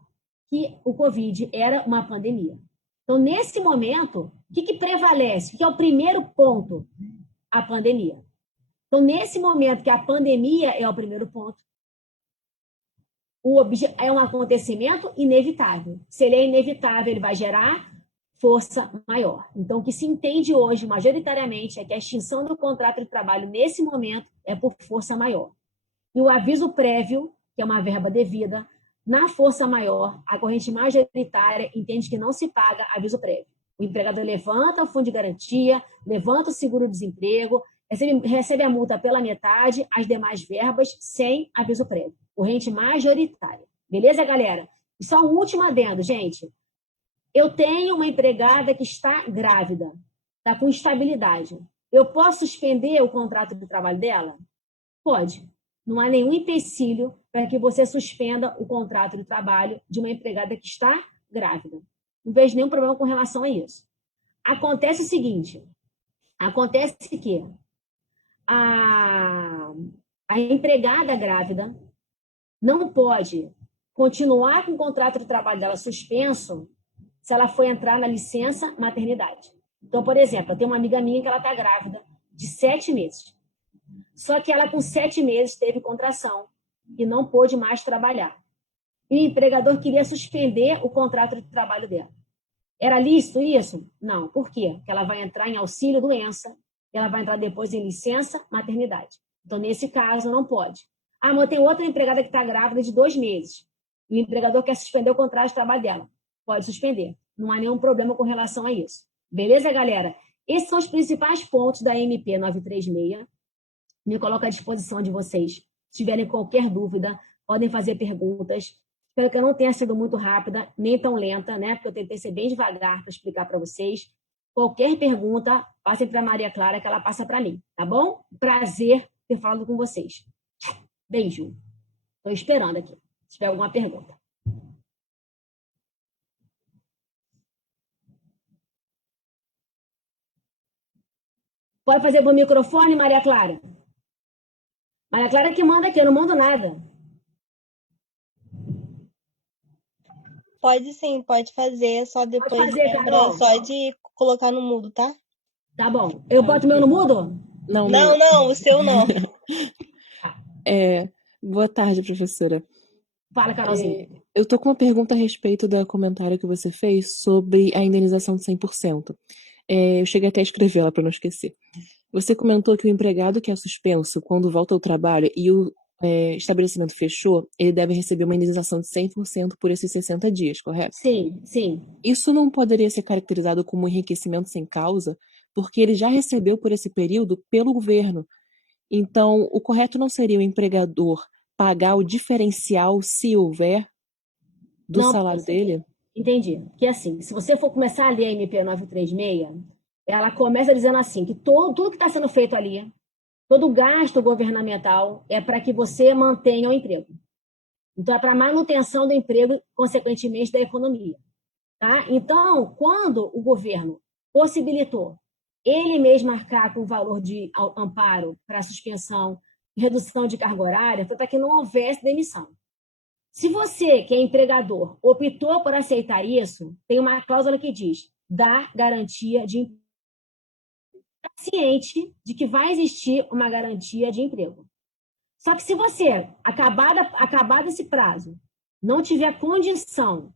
que o Covid era uma pandemia. Então, nesse momento, o que prevalece? O que é o primeiro ponto? A pandemia. Então, nesse momento que a pandemia é o primeiro ponto, é um acontecimento inevitável. Se ele é inevitável, ele vai gerar força maior. Então, o que se entende hoje, majoritariamente, é que a extinção do contrato de trabalho, nesse momento, é por força maior. E o aviso prévio, que é uma verba devida, na força maior, a corrente majoritária entende que não se paga aviso prévio. O empregador levanta o fundo de garantia, levanta o seguro-desemprego, recebe a multa pela metade, as demais verbas sem aviso prévio. Corrente majoritária. Beleza, galera? E só um último adendo, gente. Eu tenho uma empregada que está grávida, está com instabilidade. Eu posso suspender o contrato de trabalho dela? Pode. Não há nenhum empecilho para que você suspenda o contrato de trabalho de uma empregada que está grávida. Não vejo nenhum problema com relação a isso. Acontece o seguinte, acontece que a empregada grávida não pode continuar com o contrato de trabalho dela suspenso se ela for entrar na licença maternidade. Então, por exemplo, eu tenho uma amiga minha que ela está grávida de 7 meses. Só que ela, com 7 meses, teve contração e não pôde mais trabalhar. E o empregador queria suspender o contrato de trabalho dela. Era lícito isso? Não. Por quê? Porque ela vai entrar em auxílio-doença, ela vai entrar depois em licença maternidade. Então, nesse caso, não pode. Ah, mas tem outra empregada que está grávida de 2 meses. E o empregador quer suspender o contrato de trabalho dela. Pode suspender. Não há nenhum problema com relação a isso. Beleza, galera? Esses são os principais pontos da MP 936. Me coloco à disposição de vocês. Se tiverem qualquer dúvida, podem fazer perguntas. Espero que eu não tenha sido muito rápida, nem tão lenta, né? Porque eu tentei ser bem devagar para explicar para vocês. Qualquer pergunta, passem para a Maria Clara, que ela passa para mim, tá bom? Prazer ter falado com vocês. Beijo. Estou esperando aqui, se tiver alguma pergunta. Pode fazer pro microfone, Maria Clara? Maria Clara que manda aqui, eu não mando nada. Pode sim, pode fazer, só depois fazer, lembra Carol. só de colocar no mudo, tá? Tá bom. Eu boto o meu no mudo? Não, Não, o seu não. Boa tarde, professora. Fala, Carolzinha. Eu tô com uma pergunta a respeito do comentário que você fez sobre a indenização de 100%. Eu cheguei até a escrevê-la para não esquecer. Você comentou que o empregado que é suspenso quando volta ao trabalho e o estabelecimento fechou, ele deve receber uma indenização de 100% por esses 60 dias, correto? Sim, sim. Isso não poderia ser caracterizado como enriquecimento sem causa, porque ele já recebeu por esse período pelo governo. Então, o correto não seria o empregador pagar o diferencial, se houver, do Não, salário dele? entendi. Que assim, se você for começar a ler a MP 936, ela começa dizendo assim, que tudo que está sendo feito ali, todo gasto governamental é para que você mantenha o emprego. Então, é para manutenção do emprego, consequentemente, da economia. Tá? Então, quando o governo possibilitou ele mesmo marcar com o valor de amparo para suspensão e redução de carga horária, foi para que não houvesse demissão. Se você, que é empregador, optou por aceitar isso, tem uma cláusula que diz dar garantia de emprego. Ciente de que vai existir uma garantia de emprego. Só que se você, acabado esse prazo, não tiver condição,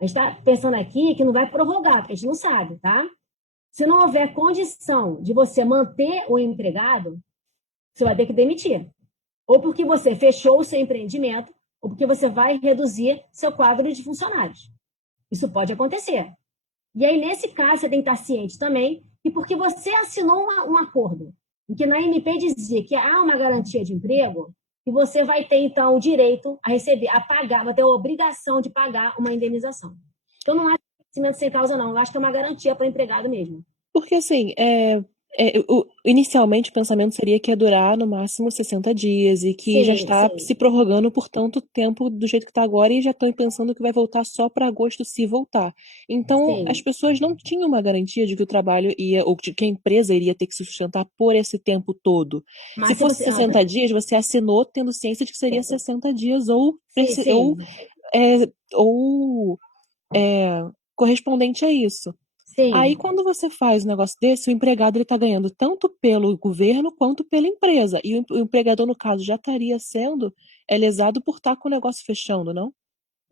a gente está pensando aqui que não vai prorrogar, porque a gente não sabe, tá? Se não houver condição de você manter o empregado, você vai ter que demitir. Ou porque você fechou o seu empreendimento, ou porque você vai reduzir seu quadro de funcionários. Isso pode acontecer. E aí, nesse caso, você tem que estar ciente também que porque você assinou um acordo em que na MP dizia que há uma garantia de emprego, e você vai ter, então, o direito a receber, a pagar, vai ter a obrigação de pagar uma indenização. Então, não é cimento sem causa, não. Eu acho que é uma garantia para o empregado mesmo. Porque, assim, inicialmente o pensamento seria que ia durar no máximo 60 dias e que já está se prorrogando por tanto tempo do jeito que está agora e já estão pensando que vai voltar só para agosto se voltar. Então, as pessoas não tinham uma garantia de que o trabalho ia, ou de que a empresa iria ter que se sustentar por esse tempo todo. Mas se fosse 60 dias, você assinou tendo ciência de que seria 60 dias correspondente a isso. Sim. Aí, quando você faz um negócio desse, o empregado está ganhando tanto pelo governo quanto pela empresa. E o empregador, no caso, já estaria sendo lesado por estar com o negócio fechando, não?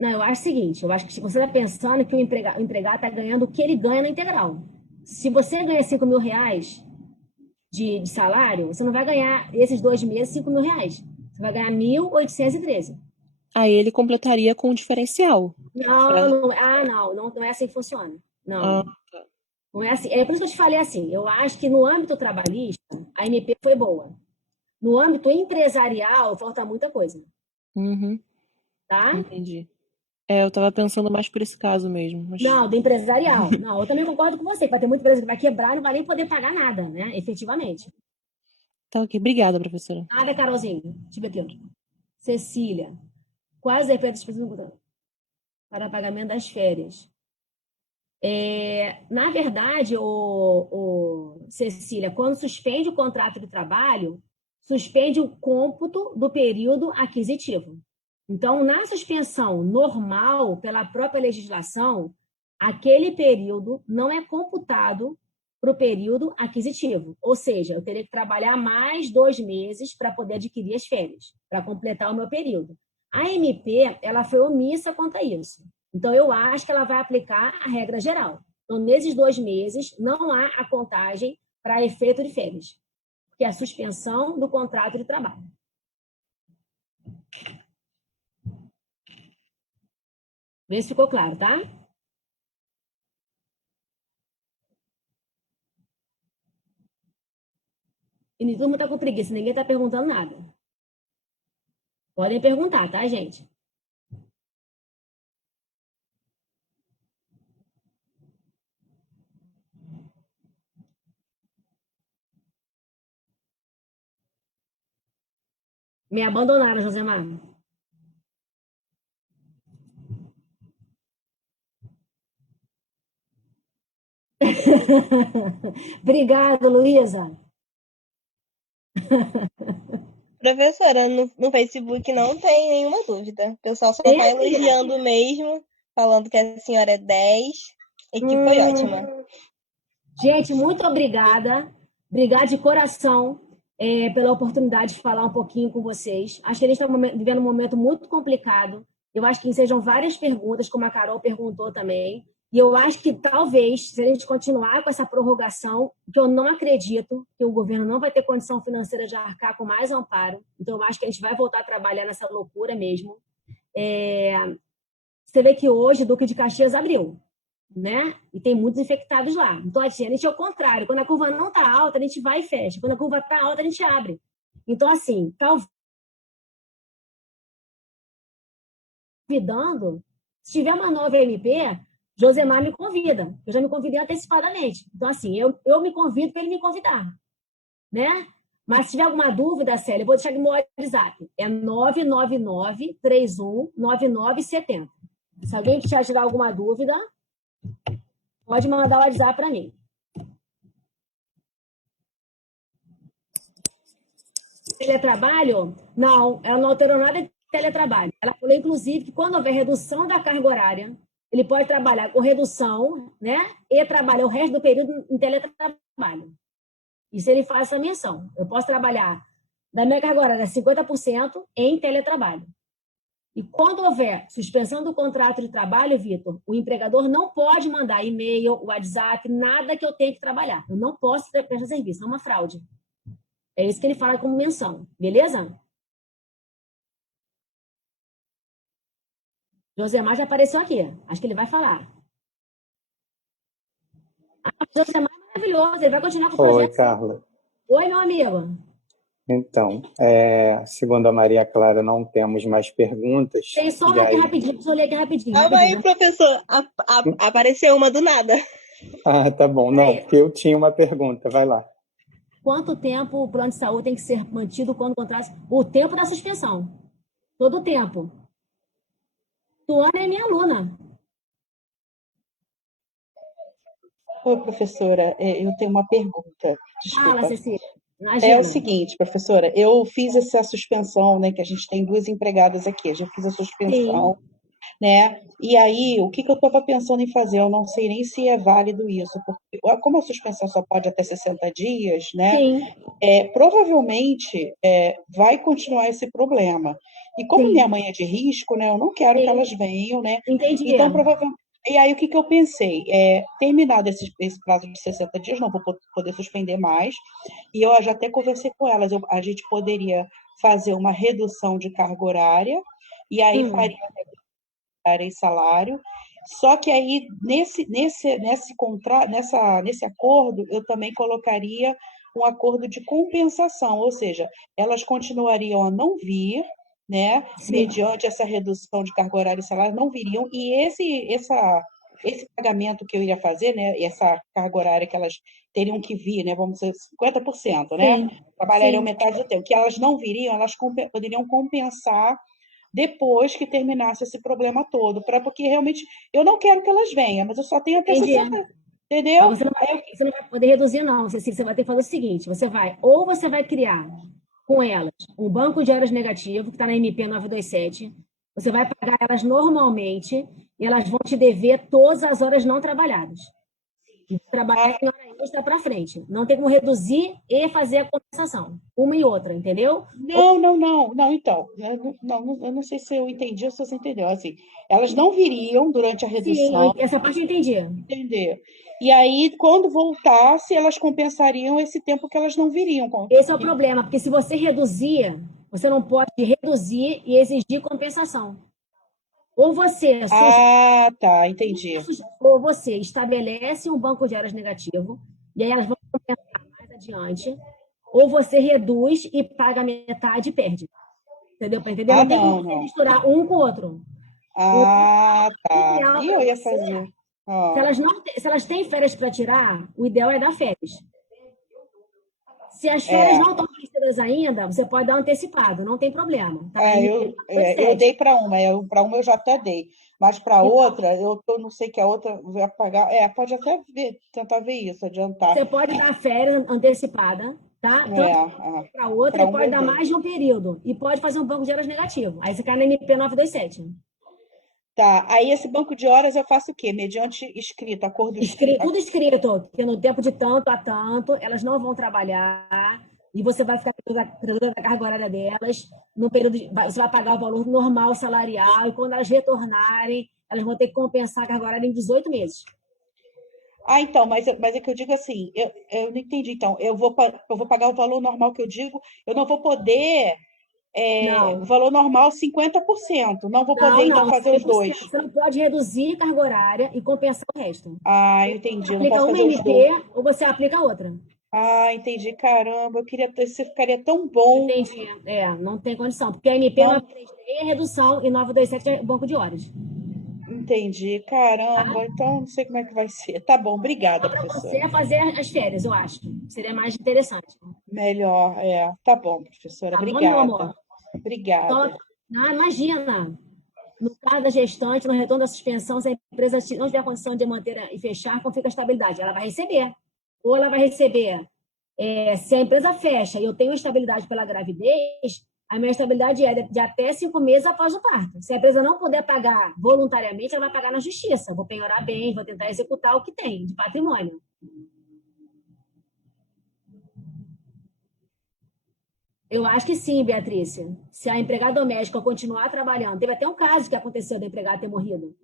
Não, eu acho o seguinte, eu acho que você está pensando que o empregado está ganhando o que ele ganha na integral. Se você ganha 5 mil reais de salário, você não vai ganhar esses 2 meses 5 mil reais. Você vai ganhar 1.813. Aí ele completaria com o diferencial. Não é assim que funciona. Não. Tá. Não é assim. É por isso que eu te falei assim. Eu acho que no âmbito trabalhista, a MP foi boa. No âmbito empresarial, falta muita coisa. Uhum. Tá? Entendi. Eu estava pensando mais por esse caso mesmo. Mas... Não, do empresarial. Não, eu também concordo com você, que vai ter muita empresa que vai quebrar e não vai nem poder pagar nada, né? Efetivamente. Tá ok. Obrigada, professora. Nada, Carolzinha. Deixa eu ver aqui. Cecília. Quais efeitos para pagamento das férias? Na verdade, Cecília, quando suspende o contrato de trabalho, suspende o cômputo do período aquisitivo. Então, na suspensão normal, pela própria legislação, aquele período não é computado para o período aquisitivo. Ou seja, eu teria que trabalhar mais 2 meses para poder adquirir as férias, para completar o meu período. A MP, ela foi omissa quanto a isso. Então, eu acho que ela vai aplicar a regra geral. Então, nesses 2 meses, não há a contagem para efeito de férias, que é a suspensão do contrato de trabalho. Vê se ficou claro, tá? E todo mundo está com preguiça, ninguém está perguntando nada. Podem perguntar, tá, gente? Me abandonaram, Josemar. Obrigada, Luísa. Professora, no Facebook não tem nenhuma dúvida. O pessoal só tá elogiando mesmo, falando que a senhora é 10 e que foi ótima. Gente, muito obrigada. Obrigada de coração pela oportunidade de falar um pouquinho com vocês. Acho que a gente está vivendo um momento muito complicado. Eu acho que sejam várias perguntas, como a Carol perguntou também. E eu acho que talvez, se a gente continuar com essa prorrogação, que eu não acredito que o governo não vai ter condição financeira de arcar com mais amparo. Então, eu acho que a gente vai voltar a trabalhar nessa loucura mesmo. Você vê que hoje o Duque de Caxias abriu, né? E tem muitos infectados lá. Então, assim, a gente é o contrário. Quando a curva não está alta, a gente vai e fecha. Quando a curva está alta, a gente abre. Então, assim, convidando, se tiver uma nova MP, Josemar me convida. Eu já me convidei antecipadamente. Então, assim, eu me convido para ele me convidar, né? Mas se tiver alguma dúvida, Célia, eu vou deixar aqui no meu WhatsApp. É 999-31-9970. Se alguém tiver alguma dúvida, pode mandar o WhatsApp para mim. Teletrabalho? Não, ela não alterou nada de teletrabalho. Ela falou, inclusive, que quando houver redução da carga horária, ele pode trabalhar com redução, né? E trabalhar o resto do período em teletrabalho. Isso ele faz essa menção. Eu posso trabalhar da minha carga horária 50% em teletrabalho. E quando houver suspensão do contrato de trabalho, Vitor, o empregador não pode mandar e-mail, WhatsApp, nada que eu tenha que trabalhar. Eu não posso prestar serviço, é uma fraude. É isso que ele fala como menção, beleza? Josemar já apareceu aqui, acho que ele vai falar. Josemar é maravilhoso, ele vai continuar com o projeto. Oi, Carla. Oi, meu amigo. Então, segundo a Maria Clara, não temos mais perguntas. Tem só uma aqui rapidinho, deixa eu ler aqui rapidinho. Calma aí, professor. Apareceu uma do nada. Ah, tá bom. Não, porque eu tinha uma pergunta. Vai lá. Quanto tempo o plano de saúde tem que ser mantido quando contrata? O tempo da suspensão. Todo o tempo. Tuana é minha aluna. Oi, professora, eu tenho uma pergunta. Desculpa. Fala, Cecília. É o seguinte, professora, eu fiz essa suspensão, né, que a gente tem 2 empregadas aqui, eu já fiz a suspensão, né, e aí, o que eu estava pensando em fazer? Eu não sei nem se é válido isso, porque como a suspensão só pode até 60 dias, né, provavelmente vai continuar esse problema. E como minha mãe é de risco, né, eu não quero que elas venham, né, Entendi. Então provavelmente. E aí, o que eu pensei? Terminado esse prazo de 60 dias, não vou poder suspender mais, e eu já até conversei com elas, a gente poderia fazer uma redução de carga horária, e aí faria horária e salário, só que aí, nesse acordo, eu também colocaria um acordo de compensação, ou seja, elas continuariam a não vir, né, mediante essa redução de carga horária e salário, não viriam, e esse pagamento que eu iria fazer, né, essa carga horária que elas teriam que vir, né, vamos dizer, 50%, né, trabalhariam metade do tempo, que elas não viriam, elas poderiam compensar depois que terminasse esse problema todo, porque realmente eu não quero que elas venham, mas eu só tenho até 60, entendeu? Você não vai poder reduzir, não. Você vai ter que fazer o seguinte, você vai criar com elas um banco de horas negativo, que está na MP 927, você vai pagar elas normalmente e elas vão te dever todas as horas não trabalhadas. E trabalhar em hora extra para frente. Não tem como reduzir e fazer a compensação. Uma e outra, entendeu? Não, então. Eu não sei se eu entendi ou se você entendeu. Assim, elas não viriam durante a redução. Sim, essa parte eu entendi. Entender. E aí, quando voltasse, elas compensariam esse tempo que elas não viriam. Esse é o problema, porque se você reduzir, você não pode reduzir e exigir compensação. Ou você... tá, entendi. Ou você estabelece um banco de horas negativo, e aí elas vão compensar mais adiante, ou você reduz e paga metade e perde. Entendeu? Para entender? Não tem como você misturar um com o outro. Tá. E eu ia fazer? Se elas têm férias para tirar, o ideal é dar férias. Se as férias não estão vencidas ainda, você pode dar um antecipado, não tem problema. Tá? Eu dei para uma eu já até dei, mas para outra, eu não sei que a outra vai pagar. Pode até tentar ver isso, adiantar. Você pode dar férias antecipada, tá? Tanto para outra, e pode dar mais de um período. E pode fazer um banco de horas negativo. Aí você cai na MP 927. Tá, aí esse banco de horas eu faço o quê? Mediante escrito, acordo escrito. Tudo escrito, que no tempo de tanto a tanto, elas não vão trabalhar e você vai ficar credora da carga horária delas, no período você vai pagar o valor normal salarial e quando elas retornarem, elas vão ter que compensar a carga horária em 18 meses. Então, mas é que eu digo assim, eu não entendi. Então, eu vou pagar o valor normal que eu digo, eu não vou poder... o valor normal 50%. Não vou poder, então, fazer os dois. Você não pode reduzir carga horária e compensar o resto. Entendi. Você aplica uma MP ou você aplica outra. Entendi. Caramba, eu queria ter, isso ficaria tão bom. Entendi. Não tem condição. Porque a MP 933 é redução e 927 é banco de horas. Entendi. Caramba, então não sei como é que vai ser. Tá bom, obrigada, professora. Você fazer as férias, eu acho. Seria mais interessante. Melhor, Tá bom, professora. Tá bom, obrigada. meu amor? Obrigada. Imagina, no caso da gestante, no retorno da suspensão, se a empresa não tiver condição de manter e fechar, confliga a estabilidade. Ela vai receber. Ou ela vai receber, se a empresa fecha e eu tenho estabilidade pela gravidez, a minha estabilidade é de até 5 meses após o parto. Se a empresa não puder pagar voluntariamente, ela vai pagar na justiça. Vou penhorar bem, vou tentar executar o que tem de patrimônio. Eu acho que sim, Beatriz. Se a empregada doméstica continuar trabalhando, teve até um caso que aconteceu da empregada ter morrido.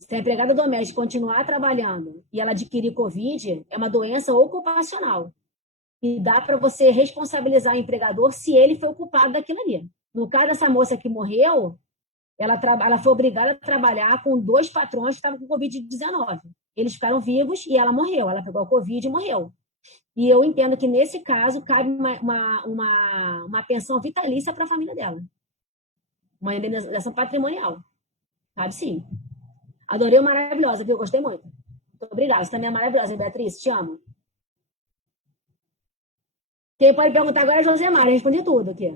Se a empregada doméstica continuar trabalhando e ela adquirir Covid, é uma doença ocupacional. E dá para você responsabilizar o empregador se ele foi o culpado daquilo ali. No caso dessa moça que morreu, ela foi obrigada a trabalhar com 2 patrões que estavam com Covid-19. Eles ficaram vivos e ela morreu. Ela pegou a Covid e morreu. E eu entendo que, nesse caso, cabe uma pensão vitalícia para a família dela. Uma indenização patrimonial. Cabe sim. Adorei o Maravilhosa, viu? Gostei muito. Muito obrigada. Você também é maravilhosa, Beatriz. Te amo. Quem pode perguntar agora é Josemar. Eu respondi tudo aqui.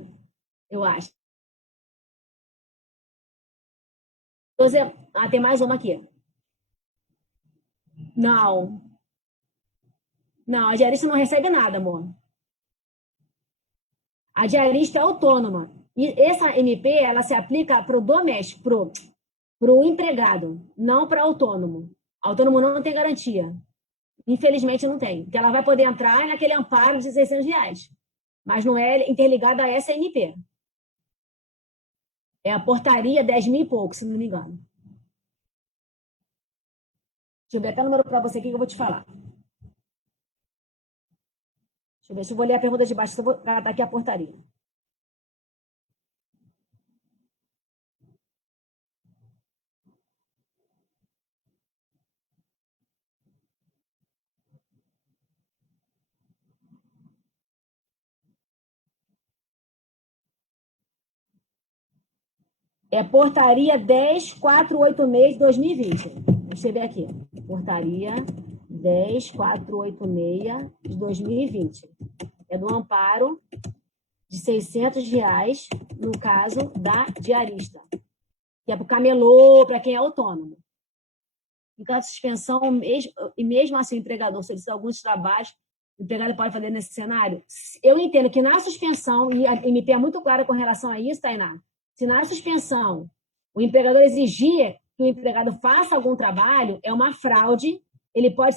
Eu acho. Tem mais uma aqui. Não, a diarista não recebe nada, amor. A diarista é autônoma. E essa MP, ela se aplica para o doméstico, para o empregado, não para autônomo. Autônomo não tem garantia. Infelizmente não tem. Porque ela vai poder entrar naquele amparo de R$600. Mas não é interligada a essa MP. É a portaria 10.000 e pouco, se não me engano. Deixa eu ver até o número para você aqui que eu vou te falar. Deixa eu ver se eu vou ler a pergunta de baixo, eu vou catar aqui a portaria. É portaria 10.486 de 2020. Deixa eu ver aqui. Portaria 10.486 de 2020. É do amparo de R$600, no caso da diarista. Que é para o camelô, para quem é autônomo. Em caso de suspensão, e mesmo assim o empregador solicita alguns trabalhos, o empregado pode fazer nesse cenário. Eu entendo que na suspensão, e a MP é muito clara com relação a isso, Tainá, se na suspensão o empregador exigir que o empregado faça algum trabalho, é uma fraude, ele pode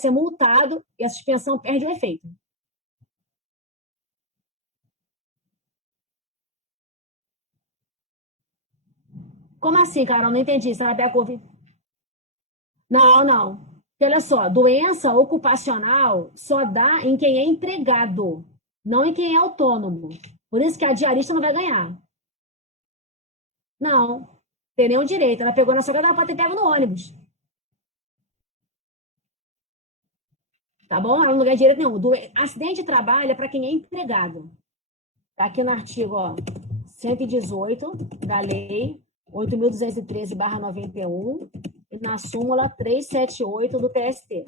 ser multado e a suspensão perde o efeito. Como assim, Carol? Não entendi. Você vai pegar Covid? Não. Porque, olha só, doença ocupacional só dá em quem é empregado, não em quem é autônomo. Por isso que a diarista não vai ganhar. Não, tem nenhum direito. Ela pegou na sua casa, ela pode ter pego no ônibus. Tá bom? Ela não ganha direito nenhum. Acidente de trabalho é para quem é empregado. Tá aqui no artigo 118 da lei 8.213/91 e na súmula 378 do TST.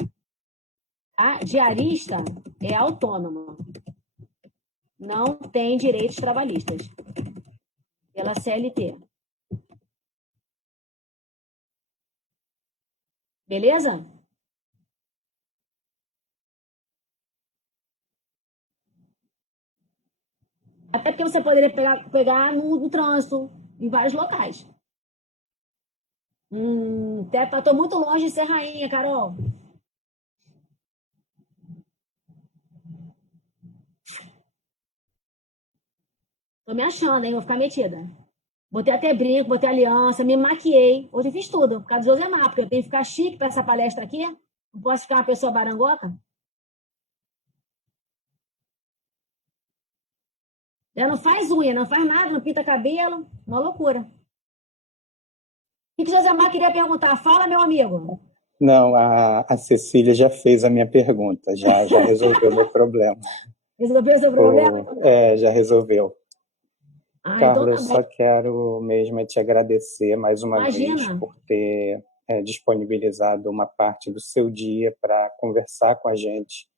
A diarista é autônoma. não tem direitos trabalhistas pela CLT. Beleza? Até porque você poderia pegar no trânsito, em vários locais. Tô muito longe de ser rainha, Carol. Tô me achando, hein? Vou ficar metida. Botei até brinco, botei aliança, me maquiei. Hoje eu fiz tudo, por causa do Josemar, porque eu tenho que ficar chique para essa palestra aqui. Não posso ficar uma pessoa barangoca. Já não faz unha, não faz nada, não pinta cabelo. Uma loucura. O que o Josemar queria perguntar? Fala, meu amigo. Não, a Cecília já fez a minha pergunta, já resolveu o meu problema. Resolveu o seu problema? Já resolveu. Então Carla, eu tá só bom. quero mesmo te agradecer mais uma Imagina. vez por ter disponibilizado uma parte do seu dia para conversar com a gente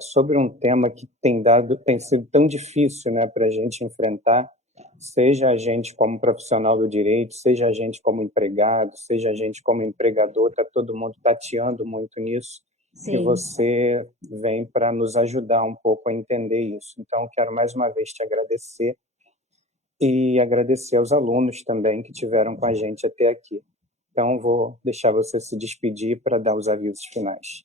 sobre um tema que tem sido tão difícil, né, para a gente enfrentar, seja a gente como profissional do direito, seja a gente como empregado, seja a gente como empregador, está todo mundo tateando muito nisso. Sim. E você vem para nos ajudar um pouco a entender isso. Então, quero mais uma vez te agradecer e agradecer aos alunos também que tiveram com a gente até aqui. Então, vou deixar você se despedir para dar os avisos finais.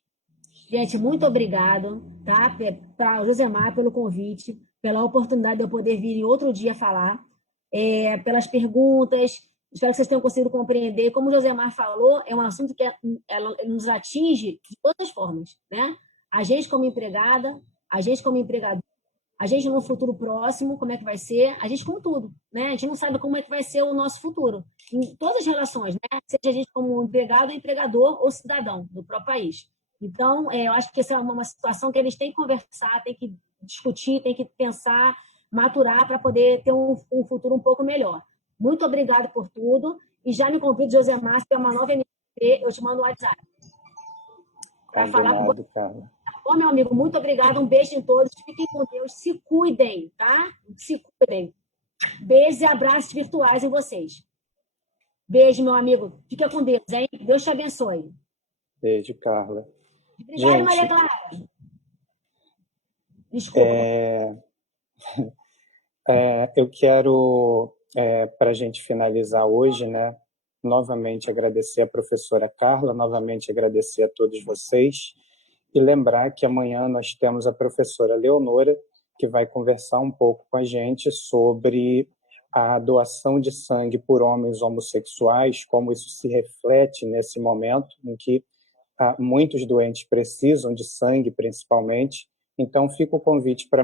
Gente, muito obrigado, tá? Para o Josemar pelo convite, pela oportunidade de eu poder vir em outro dia falar, pelas perguntas. Espero que vocês tenham conseguido compreender. Como o Josemar falou, é um assunto que ela nos atinge de todas as formas, né? A gente como empregada, a gente como empregador, a gente no futuro próximo, como é que vai ser, a gente com tudo, né? A gente não sabe como é que vai ser o nosso futuro, em todas as relações, né? Seja a gente como empregado, empregador ou cidadão do próprio país. Então, eu acho que essa é uma situação que eles têm que conversar, têm que discutir, têm que pensar, maturar para poder ter um futuro um pouco melhor. Muito obrigada por tudo e já me convido, Josemar, se tem uma nova MP, eu te mando um WhatsApp. Para falar com você. Carla. Bom, meu amigo, muito obrigada. Um beijo em todos. Fiquem com Deus. Se cuidem, tá? Se cuidem. Beijos e abraços virtuais em vocês. Beijo, meu amigo. Fica com Deus, hein? Deus te abençoe. Beijo, Carla. Obrigada, gente, Maria Clara. Desculpa. Eu quero, para a gente finalizar hoje, né, novamente agradecer a professora Carla, novamente agradecer a todos vocês e lembrar que amanhã nós temos a professora Leonora, que vai conversar um pouco com a gente sobre a doação de sangue por homens homossexuais, como isso se reflete nesse momento em que muitos doentes precisam de sangue, principalmente. Então, fica o convite para